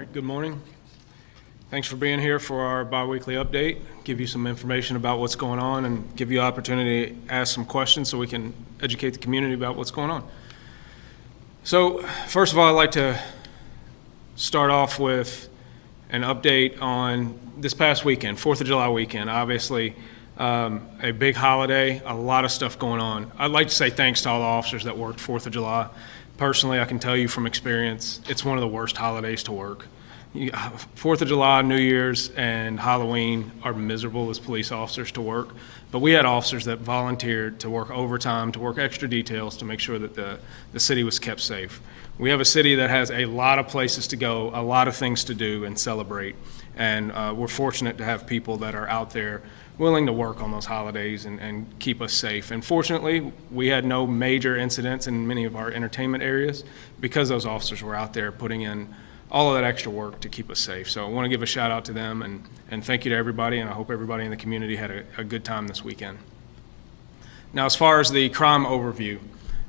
All right, good morning. Thanks for being here for our bi-weekly update, give you some information about what's going on and give you an opportunity to ask some questions so we can educate the community about what's going on. So first of all, I'd like to start off with an update on this past weekend, 4th of July weekend. Obviously, a big holiday, a lot of stuff going on. I'd like to say thanks to all the officers that worked 4th of July. Personally, I can tell you from experience, it's one of the worst holidays to work. 4th of July, New Year's, and Halloween are miserable as police officers to work, but we had officers that volunteered to work overtime, to work extra details to make sure that the city was kept safe. We have a city that has a lot of places to go, a lot of things to do and celebrate, and we're fortunate to have people that are out there willing to work on those holidays and keep us safe. And fortunately, we had no major incidents in many of our entertainment areas because those officers were out there putting in all of that extra work to keep us safe. So I want to give a shout out to them and thank you to everybody, and I hope everybody in the community had a good time this weekend. Now, as far as the crime overview,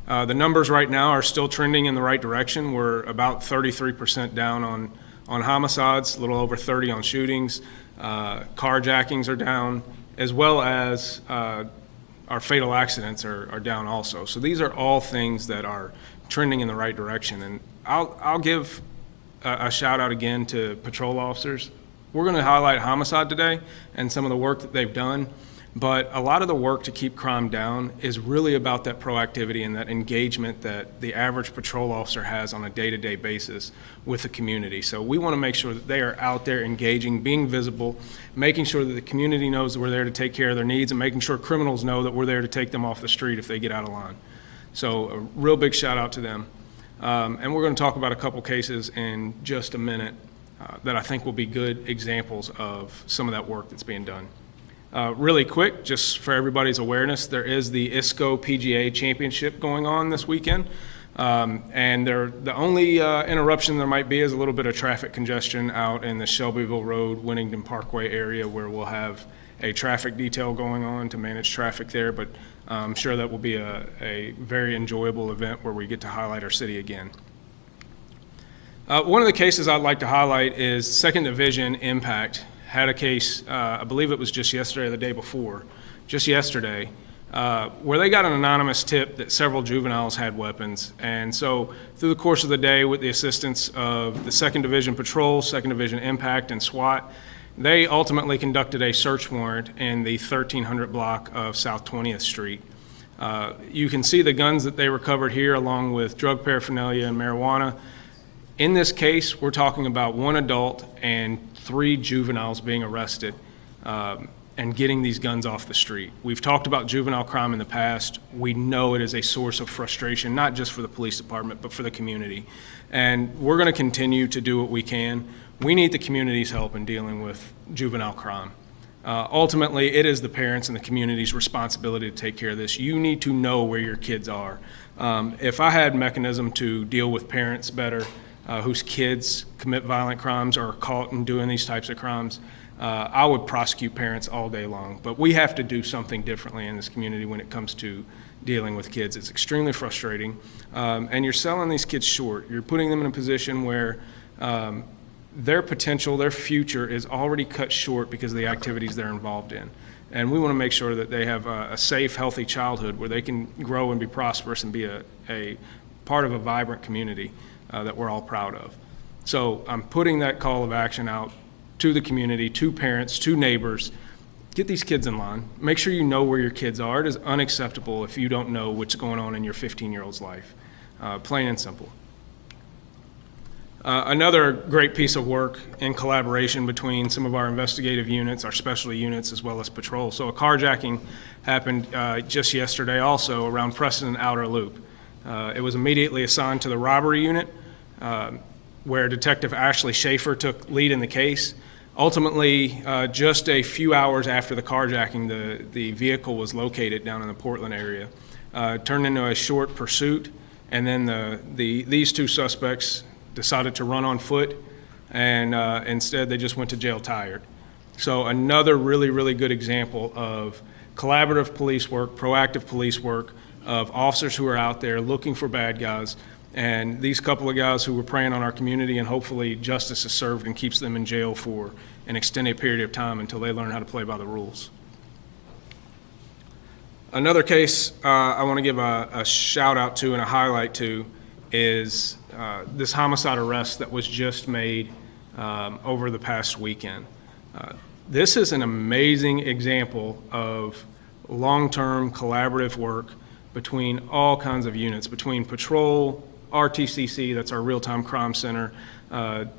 the numbers right now are still trending in the right direction. We're about 33% down on homicides, a little over 30 on shootings. Carjackings are down, as well as our fatal accidents are down also. So these are all things that are trending in the right direction. And I'll give a shout out again to patrol officers. We're going to highlight homicide today and some of the work that they've done, but a lot of the work to keep crime down is really about that proactivity and that engagement that the average patrol officer has on a day-to-day basis with the community. So we want to make sure that they are out there engaging, being visible, making sure that the community knows that we're there to take care of their needs, and making sure criminals know that we're there to take them off the street if they get out of line. So a real big shout out to them. And we're going to talk about a couple cases in just a minute that I think will be good examples of some of that work that's being done. Really quick, just for everybody's awareness, there is the ISCO PGA Championship going on this weekend. And the only interruption there might be is a little bit of traffic congestion out in the Shelbyville Road, Winnington Parkway area, where we'll have a traffic detail going on to manage traffic there. But I'm sure that will be a very enjoyable event where we get to highlight our city again. One of the cases I'd like to highlight is 2nd Division Impact. Had a case, I believe it was just yesterday or the day before, just yesterday, where they got an anonymous tip that several juveniles had weapons. And so through the course of the day, with the assistance of the 2nd Division Patrol, 2nd Division Impact, and SWAT, they ultimately conducted a search warrant in the 1300 block of South 20th Street. You can see the guns that they recovered here, along with drug paraphernalia and marijuana. In this case, we're talking about 1 adult and 3 juveniles being arrested and getting these guns off the street. We've talked about juvenile crime in the past. We know it is a source of frustration, not just for the police department, but for the community. And we're going to continue to do what we can. We need the community's help in dealing with juvenile crime. Ultimately, it is the parents and the community's responsibility to take care of this. You need to know where your kids are. If I had mechanism to deal with parents better, whose kids commit violent crimes or are caught in doing these types of crimes, I would prosecute parents all day long. But we have to do something differently in this community when it comes to dealing with kids. It's extremely frustrating, and you're selling these kids short. You're putting them in a position where their potential, their future is already cut short because of the activities they're involved in. And we want to make sure that they have a safe, healthy childhood where they can grow and be prosperous and be a part of a vibrant community that we're all proud of. So I'm putting that call of action out to the community, to parents, to neighbors. Get these kids in line. Make sure you know where your kids are. It is unacceptable if you don't know what's going on in your 15-year-old's life. Plain and simple. Another great piece of work in collaboration between some of our investigative units, our specialty units, as well as patrol. So a carjacking happened just yesterday also around Preston and Outer Loop. It was immediately assigned to the robbery unit, where Detective Ashley Schaefer took lead in the case. Ultimately, just a few hours after the carjacking, the vehicle was located down in the Portland area. Turned into a short pursuit, and then these 2 suspects decided to run on foot, and instead they just went to jail tired. So another really, really good example of collaborative police work, proactive police work, of officers who are out there looking for bad guys And these couple of guys who were preying on our community, and hopefully justice is served and keeps them in jail for an extended period of time until they learn how to play by the rules. Another case I want to give a shout out to and a highlight to is this homicide arrest that was just made over the past weekend. This is an amazing example of long-term collaborative work between all kinds of units, between patrol, RTCC, that's our real-time crime center,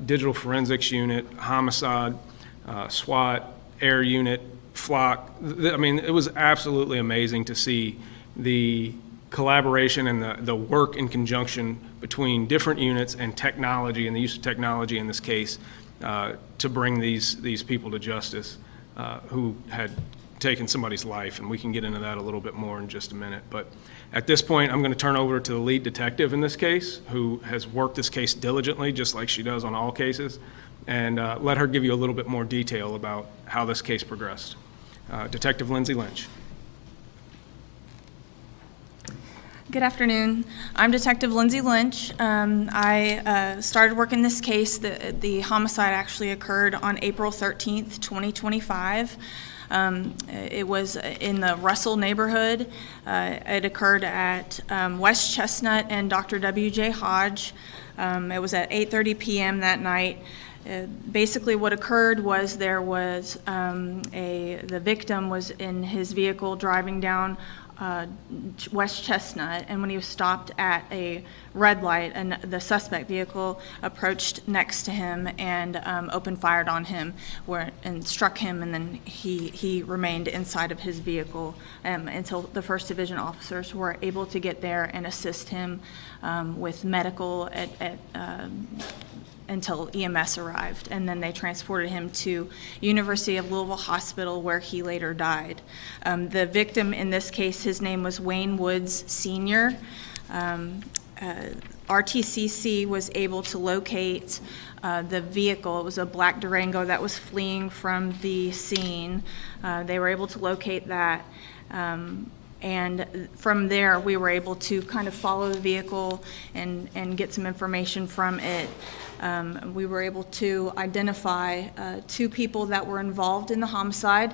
digital forensics unit, homicide, SWAT, air unit, flock. I mean, it was absolutely amazing to see the collaboration and the work in conjunction between different units and technology, and the use of technology in this case, to bring these people to justice who had taken somebody's life. And we can get into that a little bit more in just a minute. But at this point, I'm going to turn over to the lead detective in this case, who has worked this case diligently, just like she does on all cases, and let her give you a little bit more detail about how this case progressed. Detective Lindsay Lynch. Good afternoon. I'm Detective Lindsay Lynch. I started working this case. The homicide actually occurred on April 13th, 2025. It was in the Russell neighborhood. It occurred at West Chestnut and Dr. W.J. Hodge. It was at 8:30 p.m. that night. Basically what occurred was there was the victim was in his vehicle driving down West Chestnut, and when he was stopped at a red light, and the suspect vehicle approached next to him and opened fired on him and struck him, and then he remained inside of his vehicle until the 1st Division officers were able to get there and assist him with medical until EMS arrived, and then they transported him to University of Louisville Hospital, where he later died. The victim in this case, his name was Wayne Woods Sr. RTCC was able to locate the vehicle. It was a black Durango that was fleeing from the scene. They were able to locate that. And from there, we were able to kind of follow the vehicle and get some information from it. We were able to identify 2 people that were involved in the homicide.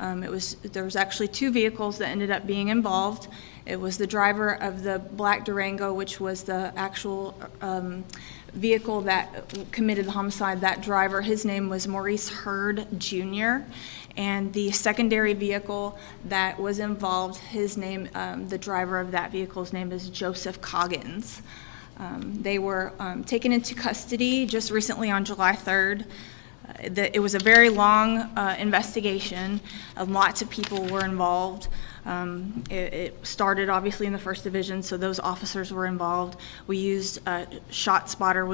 There was actually 2 vehicles that ended up being involved. It was the driver of the black Durango, which was the actual vehicle that committed the homicide. That driver, his name was Maurice Hurd Jr., and the secondary vehicle that was involved, his name, the driver of that vehicle's name is Joseph Coggins. They were taken into custody just recently on July 3rd. It was a very long investigation. Lots of people were involved. It started obviously in the 1st Division, so those officers were involved. We used ShotSpotter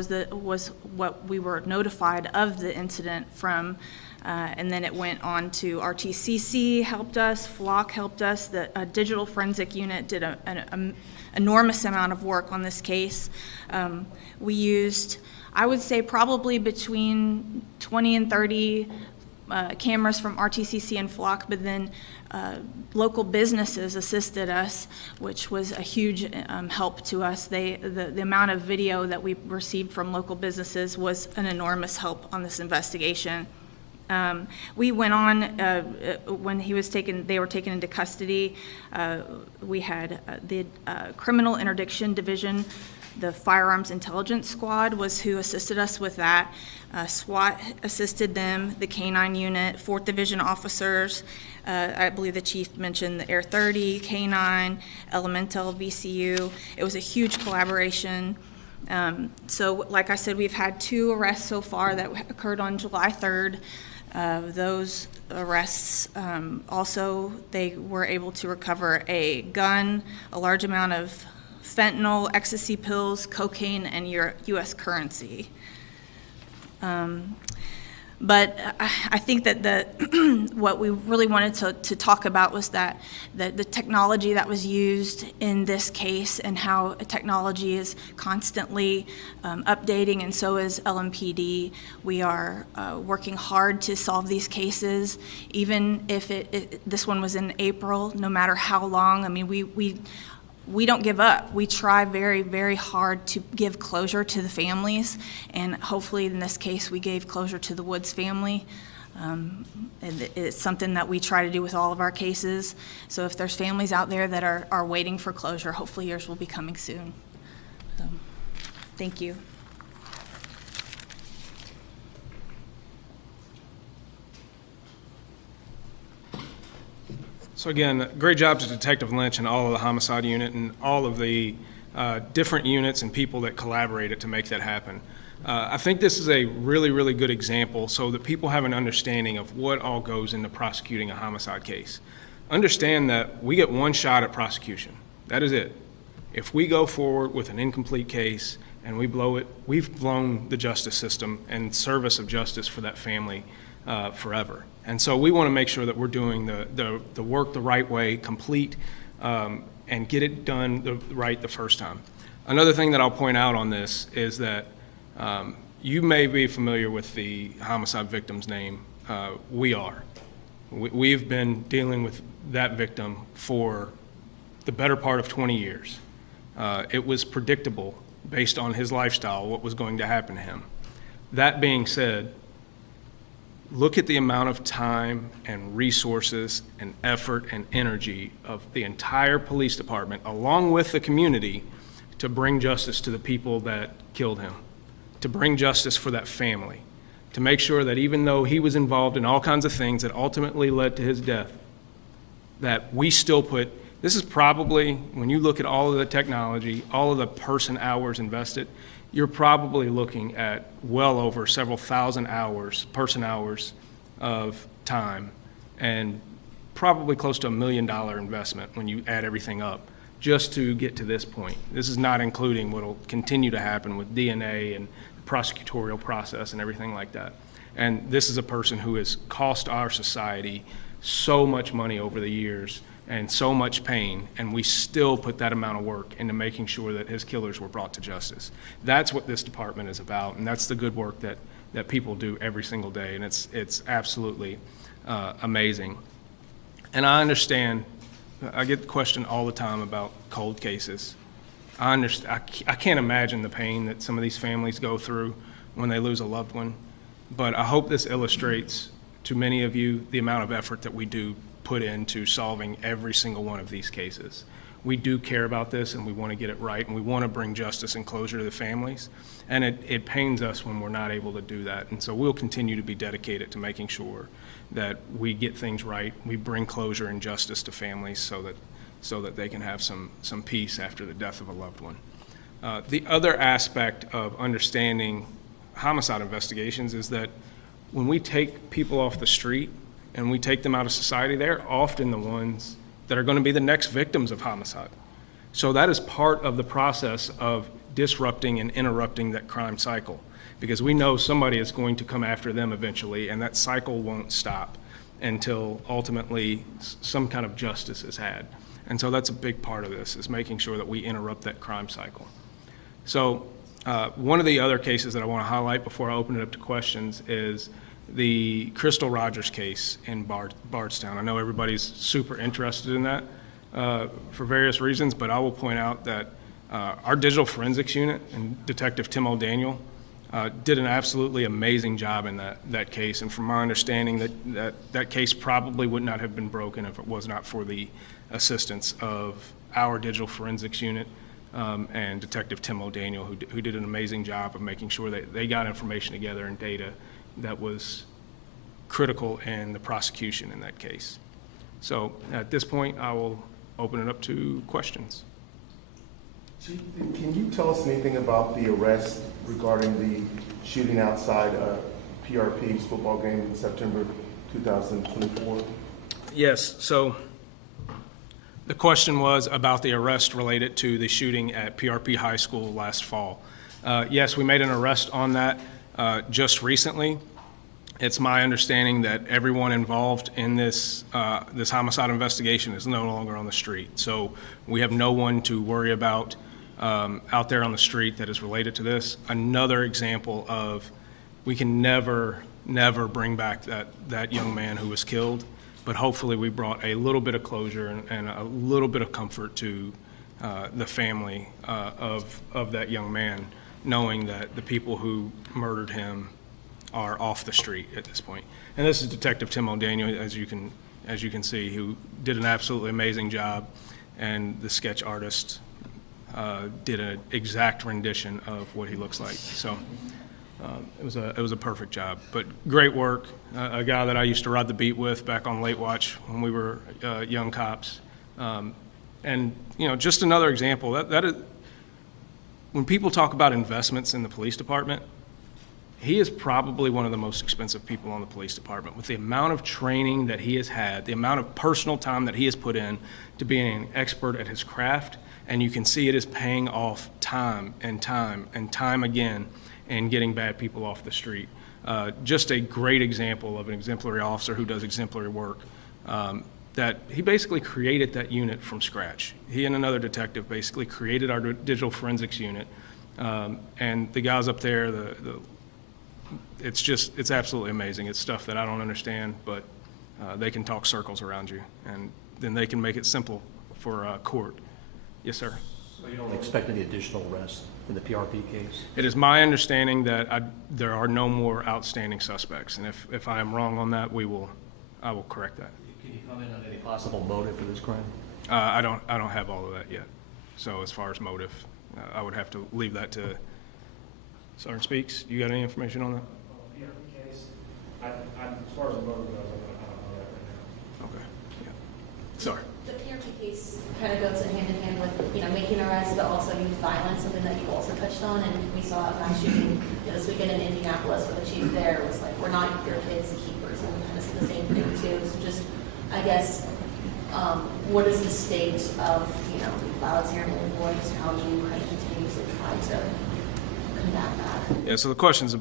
was what we were notified of the incident from, and then it went on to RTCC helped us, Flock helped us. The digital forensic unit did an enormous amount of work on this case. We used, I would say, probably between 20 and 30 cameras from RTCC and Flock, but then local businesses assisted us, which was a huge help to us. The amount of video that we received from local businesses was an enormous help on this investigation. We went on, when they were taken into custody, we had the Criminal Interdiction Division. The Firearms Intelligence Squad was who assisted us with that. SWAT assisted them, the K-9 unit, 4th Division officers. I believe the chief mentioned the Air 30, K-9, Elemental, VCU. It was a huge collaboration. So like I said, we've had 2 arrests so far that occurred on July 3rd. Those arrests, also, they were able to recover a gun, a large amount of fentanyl, ecstasy pills, cocaine, and U.S. currency. But I think that what we really wanted to talk about was that the technology that was used in this case, and how technology is constantly updating, and so is LMPD. We are working hard to solve these cases, even if this one was in April, no matter how long. I mean, we we don't give up. We try very, very hard to give closure to the families, and hopefully in this case we gave closure to the Woods family. And it's something that we try to do with all of our cases. So if there's families out there that are waiting for closure, hopefully yours will be coming soon. So, thank you. So again, great job to Detective Lynch and all of the homicide unit and all of the different units and people that collaborated to make that happen. I think this is a really, really good example so that people have an understanding of what all goes into prosecuting a homicide case. Understand that we get one shot at prosecution. That is it. If we go forward with an incomplete case and we blow it, we've blown the justice system and service of justice for that family forever. And so we want to make sure that we're doing the work the right way, complete, and get it done right the first time. Another thing that I'll point out on this is that you may be familiar with the homicide victim's name. We are. We've been dealing with that victim for the better part of 20 years. It was predictable based on his lifestyle what was going to happen to him. That being said, look at the amount of time and resources and effort and energy of the entire police department, along with the community, to bring justice to the people that killed him, to bring justice for that family, to make sure that even though he was involved in all kinds of things that ultimately led to his death, that we still put, this is probably, when you look at all of the technology, all of the person hours invested, you're probably looking at well over several thousand hours, person hours of time, and probably close to $1 million investment when you add everything up, just to get to this point. This is not including what will continue to happen with DNA and the prosecutorial process and everything like that. And this is a person who has cost our society so much money over the years and so much pain, and we still put that amount of work into making sure that his killers were brought to justice. That's what this department is about, and that's the good work that people do every single day, and it's absolutely amazing. And I understand, I get the question all the time about cold cases. I understand, I can't imagine the pain that some of these families go through when they lose a loved one, but I hope this illustrates to many of you the amount of effort that we do put into solving every single one of these cases. We do care about this, and we want to get it right, and we want to bring justice and closure to the families, and it pains us when we're not able to do that. And so we'll continue to be dedicated to making sure that we get things right, we bring closure and justice to families so that they can have some peace after the death of a loved one. The other aspect of understanding homicide investigations is that when we take people off the street and we take them out of society, they're often the ones that are going to be the next victims of homicide. So that is part of the process of disrupting and interrupting that crime cycle, because we know somebody is going to come after them eventually, and that cycle won't stop until ultimately some kind of justice is had. And so that's a big part of this, is making sure that we interrupt that crime cycle. So one of the other cases that I want to highlight before I open it up to questions is the Crystal Rogers case in Bardstown. I know everybody's super interested in that for various reasons, but I will point out that our digital forensics unit and Detective Tim O'Daniel did an absolutely amazing job in that case. And from my understanding, that case probably would not have been broken if it was not for the assistance of our digital forensics unit and Detective Tim O'Daniel, who did an amazing job of making sure that they got information together and data that was critical in the prosecution in that case. So at this point, I will open it up to questions. Chief, can you tell us anything about the arrest regarding the shooting outside PRP's football game in September 2024? Yes, so the question was about the arrest related to the shooting at PRP High School last fall. Yes, we made an arrest on that just recently. It's my understanding that everyone involved in this homicide investigation is no longer on the street. So we have no one to worry about out there on the street that is related to this. Another example of we can never bring back that young man who was killed, but hopefully we brought a little bit of closure and a little bit of comfort to the family of that young man, knowing that the people who murdered him are off the street at this point. And this is Detective Tim O'Daniel, as you can see, who did an absolutely amazing job, and the sketch artist did an exact rendition of what he looks like. So it was a perfect job. But great work. A guy that I used to ride the beat with back on Late Watch when we were young cops. And just another example. That is, when people talk about investments in the police department, he is probably one of the most expensive people on the police department. With the amount of training that he has had, the amount of personal time that he has put in to being an expert at his craft, and you can see it is paying off time and time and time again and getting bad people off the street. Just a great example of an exemplary officer who does exemplary work. That he basically created that unit from scratch. He and another detective basically created our digital forensics unit. And the guys up there, it's absolutely amazing. It's stuff that I don't understand, but they can talk circles around you, and then they can make it simple for court. Yes, sir. So you don't expect any additional arrests in the PRP case? It is my understanding that there are no more outstanding suspects, and if I am wrong on that, I will correct that. Can you comment on any possible motive for this crime? I don't have all of that yet. So as far as motive, I would have to leave that to Sergeant Speaks. You got any information on that? PRP case, as far as the motive goes, I don't know that right now. Okay. Yeah. Sorry. The PRP case kind of goes hand in hand with, making arrests, but also youth violence, something that you also touched on, and we saw a mass shooting this weekend in Indianapolis where the chief there was like, we're not your kids, keepers, and we kind of see the same thing too. So just, I guess, what is the state of, violence here in Illinois? Just how do you kind of continuously try to combat that? Yeah, so the questions,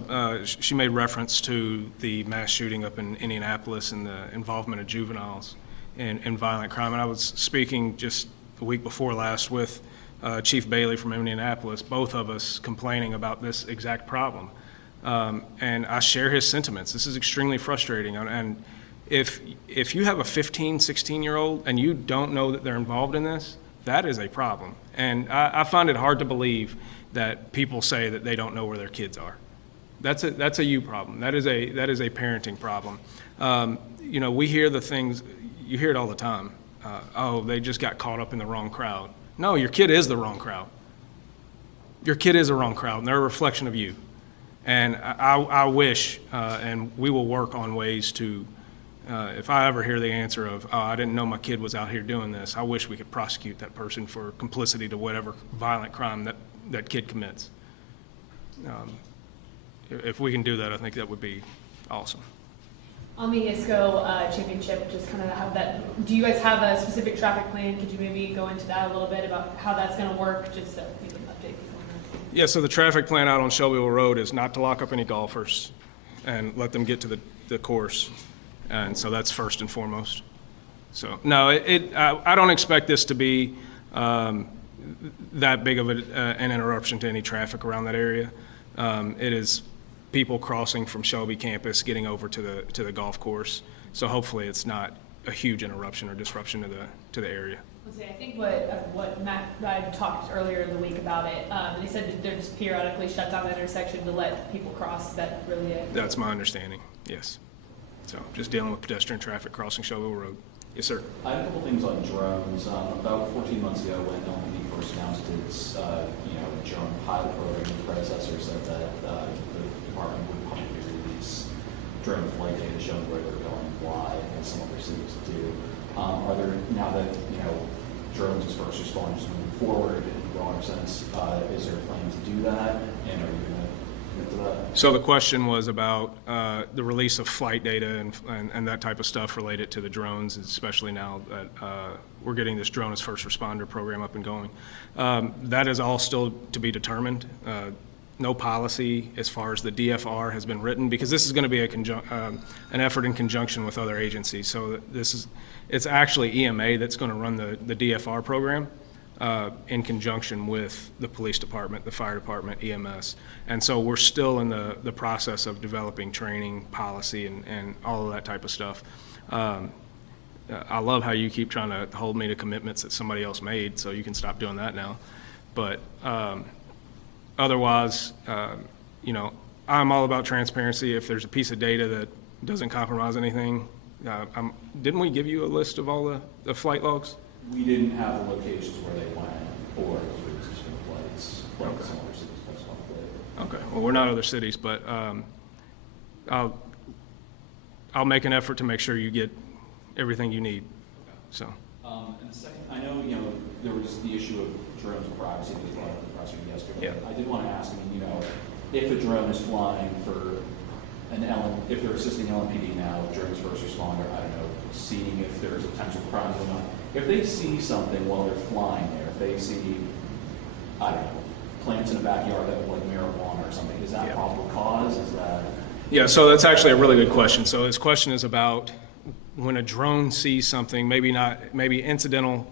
she made reference to the mass shooting up in Indianapolis and the involvement of juveniles in violent crime. And I was speaking just the week before last with Chief Bailey from Indianapolis, both of us complaining about this exact problem. And I share his sentiments. This is extremely frustrating. And if you have a 15, 16-year-old and you don't know that they're involved in this, that is a problem. And I find it hard to believe that people say that they don't know where their kids are. That's a you problem. That is a parenting problem. We hear the things, you hear it all the time. Oh, they just got caught up in the wrong crowd. No, your kid is the wrong crowd. Your kid is a wrong crowd, and they're a reflection of you. And I wish, and we will work on ways to, if I ever hear the answer of, oh, I didn't know my kid was out here doing this, I wish we could prosecute that person for complicity to whatever violent crime that kid commits. If we can do that, I think that would be awesome. On the ISCO championship, just kind of how that, do you guys have a specific traffic plan? Could you maybe go into that a little bit about how that's going to work, just so you can update people on that? Yeah, so the traffic plan out on Shelbyville Road is not to lock up any golfers and let them get to the course. And so that's first and foremost. So, no, I don't expect this to be that big of an interruption to any traffic around that area. It is people crossing from Shelby campus getting over to the golf course. So hopefully it's not a huge interruption or disruption to the area. I think what Matt I talked earlier in the week about it. They said that they're just periodically shut down the intersection to let people cross. Is that really it? That's my understanding. Yes. So just dealing with pedestrian traffic crossing Shelbyville Road. Yes, sir. I have a couple things on drones. About 14 months ago, when LMPD first announced its drone pilot program, the predecessor said that the department would publicly release drone flight data showing where they're going, why, and some other cities do. Are there, now that drones as first responders moving forward in a broader sense, is there a plan to do that, and are you going to commit to that? So the question was about the release of flight data and that type of stuff related to the drones, especially now that we're getting this drone as first responder program up and going. That is all still to be determined. No policy as far as the DFR has been written, because this is going to be an effort in conjunction with other agencies. So it's actually EMA that's going to run the DFR program in conjunction with the police department, the fire department, EMS. And so we're still in the process of developing training, policy, and all of that type of stuff. I love how you keep trying to hold me to commitments that somebody else made, so you can stop doing that now. But otherwise, you know, I'm all about transparency. If there's a piece of data that doesn't compromise anything, didn't we give you a list of all the flight logs? We didn't have the locations where they went or the existing flights, like some other cities possibly. Okay, well, we're not other cities, but I'll make an effort to make sure you get everything you need, so. And the second, I know, you know, there was the issue of drones and privacy that was brought up in the press release yesterday. Yeah. I did want to ask, I mean, you know, if a drone is flying for if they're assisting LMPD now, drones first responder, I don't know, seeing if there's a potential crime going on. If they see something while they're flying there, if they see, I don't know, plants in a backyard that look like marijuana or something, is that probable cause? Is that? Yeah, so that's actually a really good question. So this question is about when a drone sees something, maybe incidental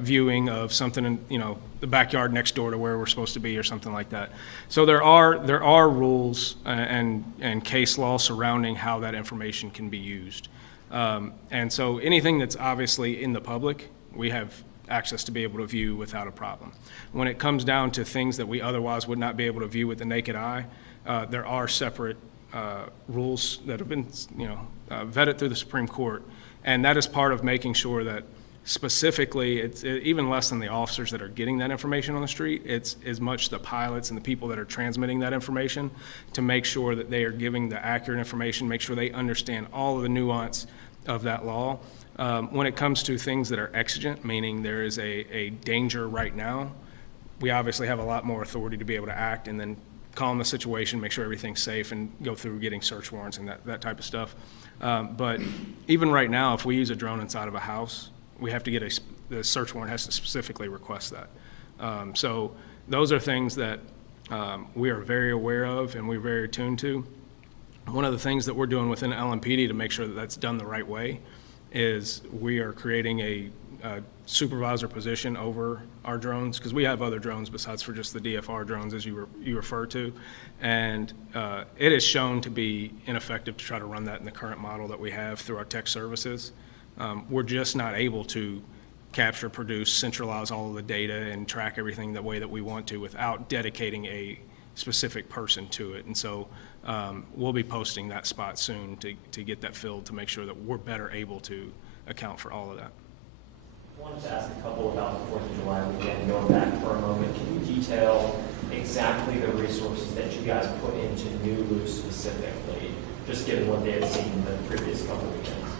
viewing of something in, you know, the backyard next door to where we're supposed to be or something like that. So there are rules and case law surrounding how that information can be used. And so anything that's obviously in the public, we have access to be able to view without a problem. When it comes down to things that we otherwise would not be able to view with the naked eye, there are separate rules that have been, you know, vetted through the Supreme Court, and that is part of making sure that specifically, it's even less than the officers that are getting that information on the street, it's as much the pilots and the people that are transmitting that information to make sure that they are giving the accurate information, make sure they understand all of the nuance of that law. When it comes to things that are exigent, meaning there is a danger right now, we obviously have a lot more authority to be able to act and then calm the situation, make sure everything's safe, and go through getting search warrants and that type of stuff. But even right now, if we use a drone inside of a house, we have to get the search warrant has to specifically request that. So those are things that we are very aware of and we're very attuned to. One of the things that we're doing within LMPD to make sure that that's done the right way is we are creating a supervisor position over our drones, because we have other drones besides for just the DFR drones, as you refer to, and it is shown to be ineffective to try to run that in the current model that we have through our tech services. We're just not able to capture, produce, centralize all of the data and track everything the way that we want to without dedicating a specific person to it. And so we'll be posting that spot soon to get that filled, to make sure that we're better able to account for all of that. I wanted to ask a couple about the 4th of July weekend, going back for a moment. Can you detail exactly the resources that you guys put into Nulu specifically, just given what they had seen in the previous couple weekends?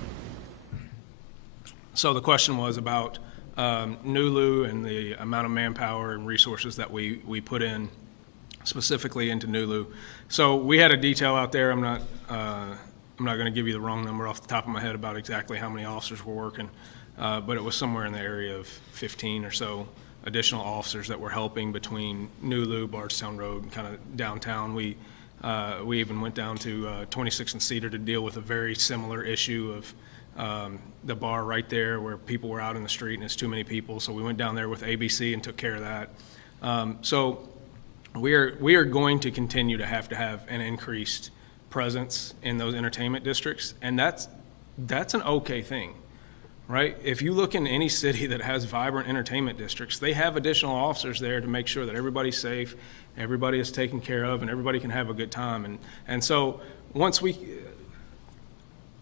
So the question was about Nulu and the amount of manpower and resources that we put in specifically into Nulu. So we had a detail out there. I'm not going to give you the wrong number off the top of my head about exactly how many officers were working, but it was somewhere in the area of 15 or so additional officers that were helping between Nulu, Bardstown Road, and kind of downtown. We even went down to 26th and Cedar to deal with a very similar issue of the bar right there where people were out in the street and it's too many people. So we went down there with ABC and took care of that. So we are going to continue to have an increased presence in those entertainment districts, and that's an okay thing, right? If you look in any city that has vibrant entertainment districts, they have additional officers there to make sure that everybody's safe, everybody is taken care of, and everybody can have a good time. And so once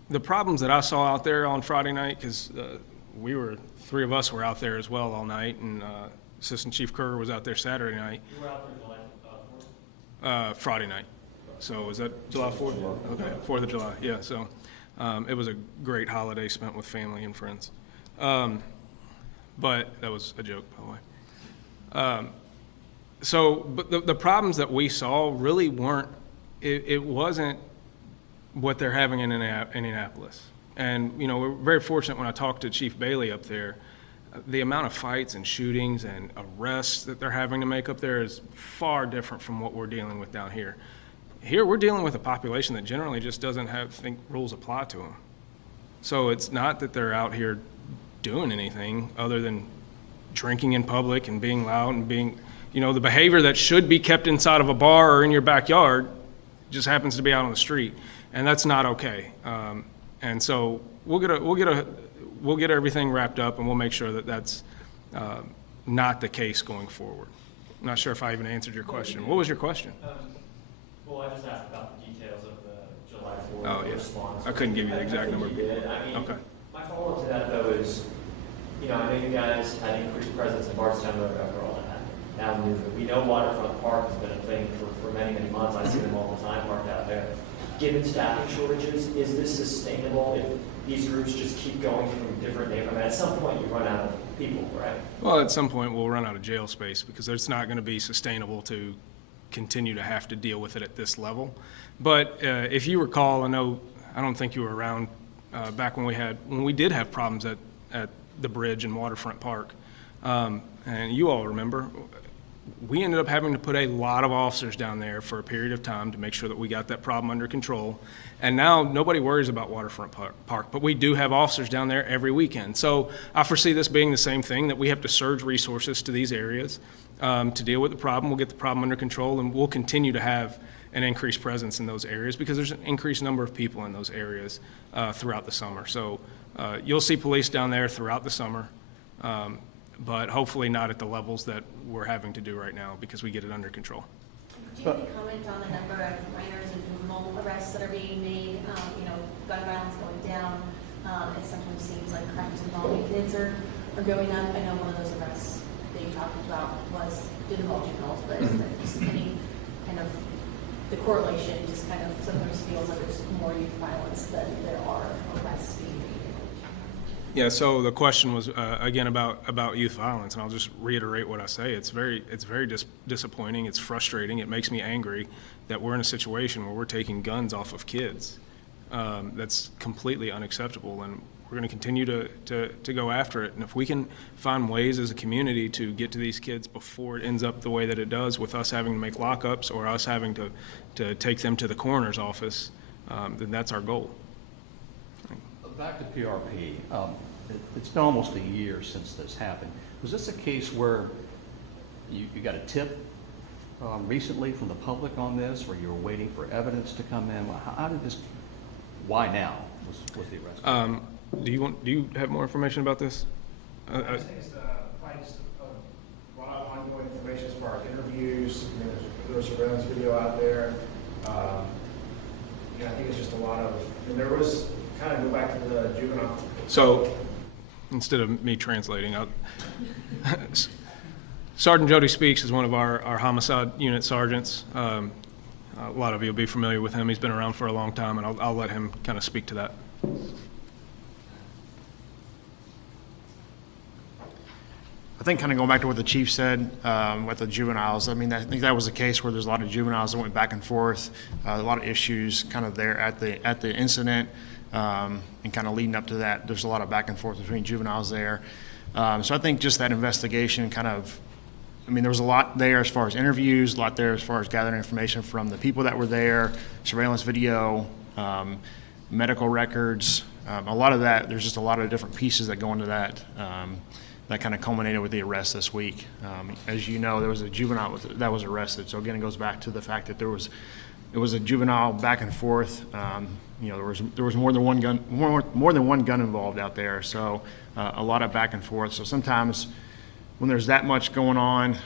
the problems that I saw out there on Friday night, because three of us were out there as well all night, and Assistant Chief Kerr was out there Saturday night. You were out there July 4th? Friday night. So was that July 4th? Okay, 4th of July, yeah. So it was a great holiday spent with family and friends. But that was a joke, by the way. But the problems that we saw really weren't, it wasn't what they're having in Indianapolis. And, you know, we're very fortunate when I talked to Chief Bailey up there, the amount of fights and shootings and arrests that they're having to make up there is far different from what we're dealing with down here. Here, we're dealing with a population that generally just doesn't think rules apply to them. So it's not that they're out here doing anything other than drinking in public and being loud and being, you know, the behavior that should be kept inside of a bar or in your backyard just happens to be out on the street. And that's not okay. And so we'll we'll get everything wrapped up, and we'll make sure that that's not the case going forward. I'm not sure if I even answered your question. What was your question? Well, I just asked about the details of the July 4th Oh, yeah. response. I couldn't give you the exact number. You did. I mean, Okay. my follow-up to that, though, is, you know, I know you guys had increased presence in Bardstown Road after all that happened. Now, we know Waterfront Park has been a thing for many, many months. I see them all the time parked out there. Given staffing shortages, is this sustainable if these groups just keep going from different neighborhoods? I mean, at some point, you run out of people, right? Well, at some point, we'll run out of jail space because it's not going to be sustainable to continue to have to deal with it at this level. But if you recall, I don't think you were around back when we did have problems at the bridge in Waterfront Park. And you all remember, we ended up having to put a lot of officers down there for a period of time to make sure that we got that problem under control. And now nobody worries about Waterfront Park, but we do have officers down there every weekend. So I foresee this being the same thing, that we have to surge resources to these areas to deal with the problem. We'll get the problem under control, and we'll continue to have an increased presence in those areas because there's an increased number of people in those areas throughout the summer. So you'll see police down there throughout the summer. But hopefully not at the levels that we're having to do right now because we get it under control. Do you have any comment on the number of minors and juvenile arrests that are being made? You know, gun violence going down. It sometimes seems like crimes involving kids are going up. I know one of those arrests that you talked about did involve juveniles, but is there just any kind of the correlation just kind of sometimes feels like there's more youth violence than there are arrests being made? Yeah, so the question was, again, about youth violence, and I'll just reiterate what I say. It's very disappointing. It's frustrating. It makes me angry that we're in a situation where we're taking guns off of kids. That's completely unacceptable, and we're going to continue to go after it. And if we can find ways as a community to get to these kids before it ends up the way that it does, with us having to make lockups or us having to take them to the coroner's office, then that's our goal. Back to PRP. It's been almost a year since this happened. Was this a case where you got a tip recently from the public on this, or you were waiting for evidence to come in? How did this? Why now was the arrest? Do you have more information about this? I think it's probably just a lot of ongoing information as far as interviews. There's surveillance video out there. I think it's just a lot of. And there was kind of go back to the juvenile. So, instead of me translating, Sergeant Jody Speaks is one of our homicide unit sergeants. A lot of you will be familiar with him. He's been around for a long time, and I'll let him kind of speak to that. I think kind of going back to what the chief said with the juveniles, I mean, I think that was a case where there's a lot of juveniles that went back and forth, a lot of issues kind of there at the incident. And kind of leading up to that, there's a lot of back and forth between juveniles there. So I think just that investigation kind of, I mean, there was a lot there as far as interviews, a lot there as far as gathering information from the people that were there, surveillance video, medical records, a lot of that. There's just a lot of different pieces that go into that. That kind of culminated with the arrest this week. As you know, there was a juvenile that was arrested. So again, it goes back to the fact that it was a juvenile back and forth. There was more than one gun involved out there, so a lot of back and forth. So sometimes when there's that much going on,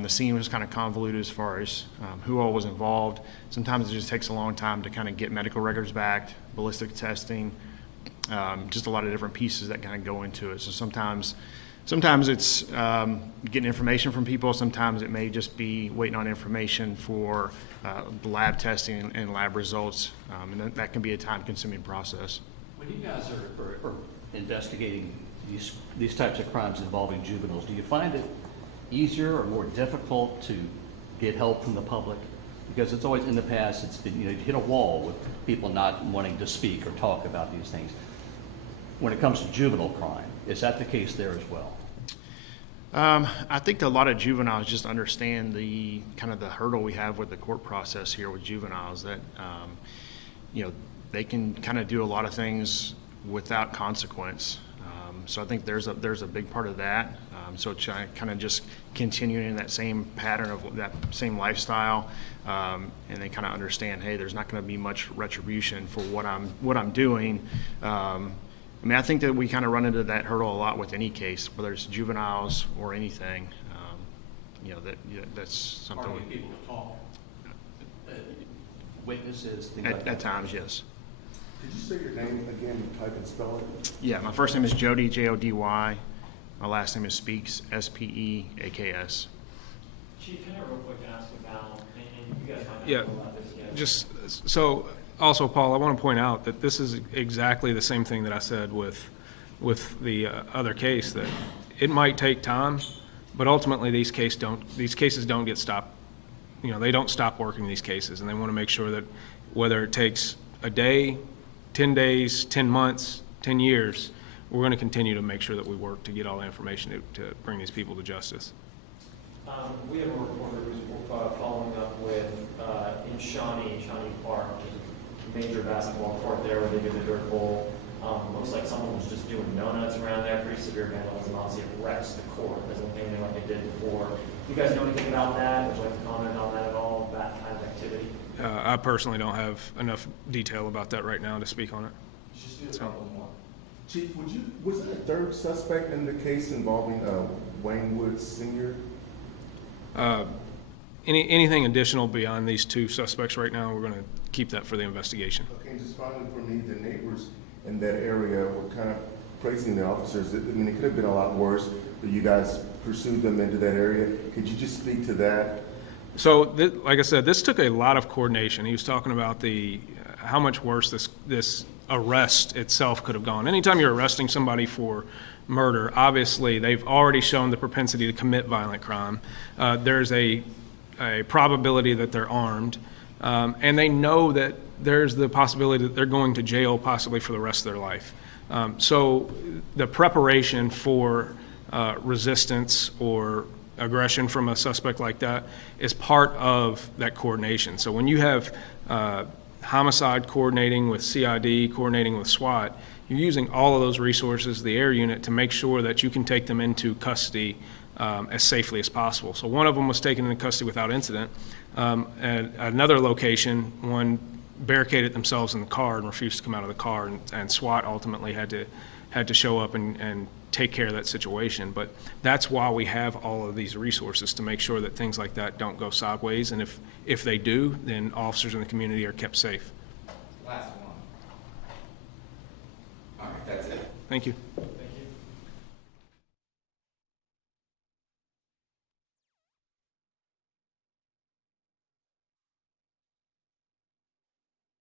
the scene was kind of convoluted as far as who all was involved. Sometimes it just takes a long time to kind of get medical records back, ballistic testing, just a lot of different pieces that kind of go into it. So sometimes it's getting information from people. Sometimes it may just be waiting on information for the lab testing and lab results, and that can be a time-consuming process. When you guys are investigating these types of crimes involving juveniles, do you find it easier or more difficult to get help from the public? Because it's always in the past, it's been, you hit a wall with people not wanting to speak or talk about these things. When it comes to juvenile crime, is that the case there as well? I think a lot of juveniles just understand the kind of the hurdle we have with the court process here with juveniles, that they can kind of do a lot of things without consequence. So I think there's a big part of that. So it's kind of just continuing in that same pattern of that same lifestyle, and they kind of understand, hey, there's not going to be much retribution for what I'm doing. I mean, I think that we kind of run into that hurdle a lot with any case, whether it's juveniles or anything. You know, that's something. Hard to get people to talk. Witnesses, things like At that. times, yes. Could you say your name again, type and spell it? Yeah, my first name is Jody, Jody. My last name is Speaks, Speaks. Chief, can I real quick ask about, and you guys might not Yeah, know about this yet. just, so, also, Paul, I want to point out that this is exactly the same thing that I said with the other case, that it might take time, but ultimately, these cases don't get stopped. You know, they don't stop working these cases, and they want to make sure that whether it takes a day, 10 days, 10 months, 10 years, we're going to continue to make sure that we work to get all the information to bring these people to justice. We have a reporter who's following up with, in Shawnee Park, there's a major basketball court there where they do the dirt bowl. Looks like someone was just doing donuts around there, pretty severe vandalism, obviously it wrecks the court, doesn't look anything like it did before. You guys know anything about that? Would you like to comment on that at all, that kind of activity? I personally don't have enough detail about that right now to speak on it. Just do a couple more. Chief, was there a third suspect in the case involving Wayne Woods Sr.? Anything additional beyond these two suspects right now, we're going to keep that for the investigation. Okay, and just finally for me, the neighbors in that area were kind of praising the officers. I mean, it could have been a lot worse, but you guys pursued them into that area. Could you just speak to that? So, like I said, this took a lot of coordination. He was talking about how much worse this arrest itself could have gone. Anytime you're arresting somebody for murder, obviously they've already shown the propensity to commit violent crime. There's a probability that they're armed, and they know that there's the possibility that they're going to jail possibly for the rest of their life. So the preparation for resistance or aggression from a suspect like that is part of that coordination. So when you have homicide coordinating with CID, coordinating with SWAT, you're using all of those resources, the air unit, to make sure that you can take them into custody as safely as possible. So one of them was taken into custody without incident. At another location, one barricaded themselves in the car and refused to come out of the car, and SWAT ultimately had to show up and take care of that situation. But that's why we have all of these resources, to make sure that things like that don't go sideways, and if they do, then officers in the community are kept safe. Last one. All right, that's it. Thank you.